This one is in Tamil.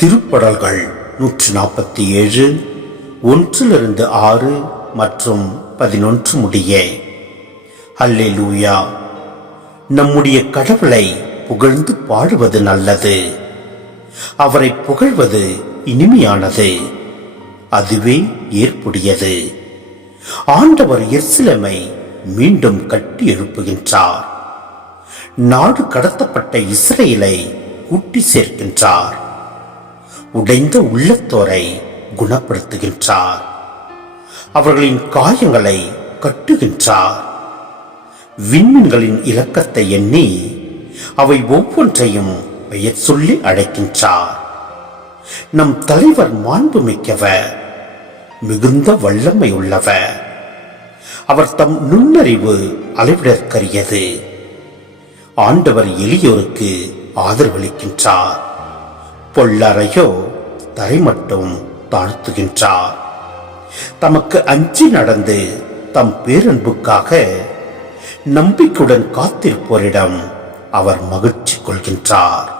திருப்படல்கள் 147 1 6 மற்றும் 11 முடிய. அல்லேலூயா. நம்முடைய கடவுளை புகழ்ந்து பாடுவது நல்லது. அவரை புகழ்வது இனிமையானது. அதுவே ஏற்புடையது. ஆண்டவர் எருசலேமை மீண்டும் கட்டி எழுப்புகின்றார். நாடு கடத்தப்பட்ட இஸ்ரேலை கூட்டி சேர்க்கின்றார். உடைந்த உள்ளத்தோரை குணப்படுத்துகின்றார். அவர்களின் காயங்களை கட்டுகின்றார். விண்மீன்களின் இலக்கத்தை எண்ணி அவை ஒவ்வொன்றையும் பெயர் சொல்லி அழைக்கின்றார். நம் தலைவர் மாண்புமிக்கவர், மிகுந்த வல்லமை உள்ளவர். அவர் தம் நுண்ணறிவு அளவிடற்கரியது. ஆண்டவர் எளியோருக்கு ஆதரவளிக்கின்றார். பொல்லரையோ தரை மட்டும் தாழ்த்துகின்றார். தமக்கு அஞ்சி நடந்து தம் பேரன்புக்காக நம்பிக்கையுடன் காத்திருப்போரிடம் அவர் மகிழ்ச்சி கொள்கின்றார்.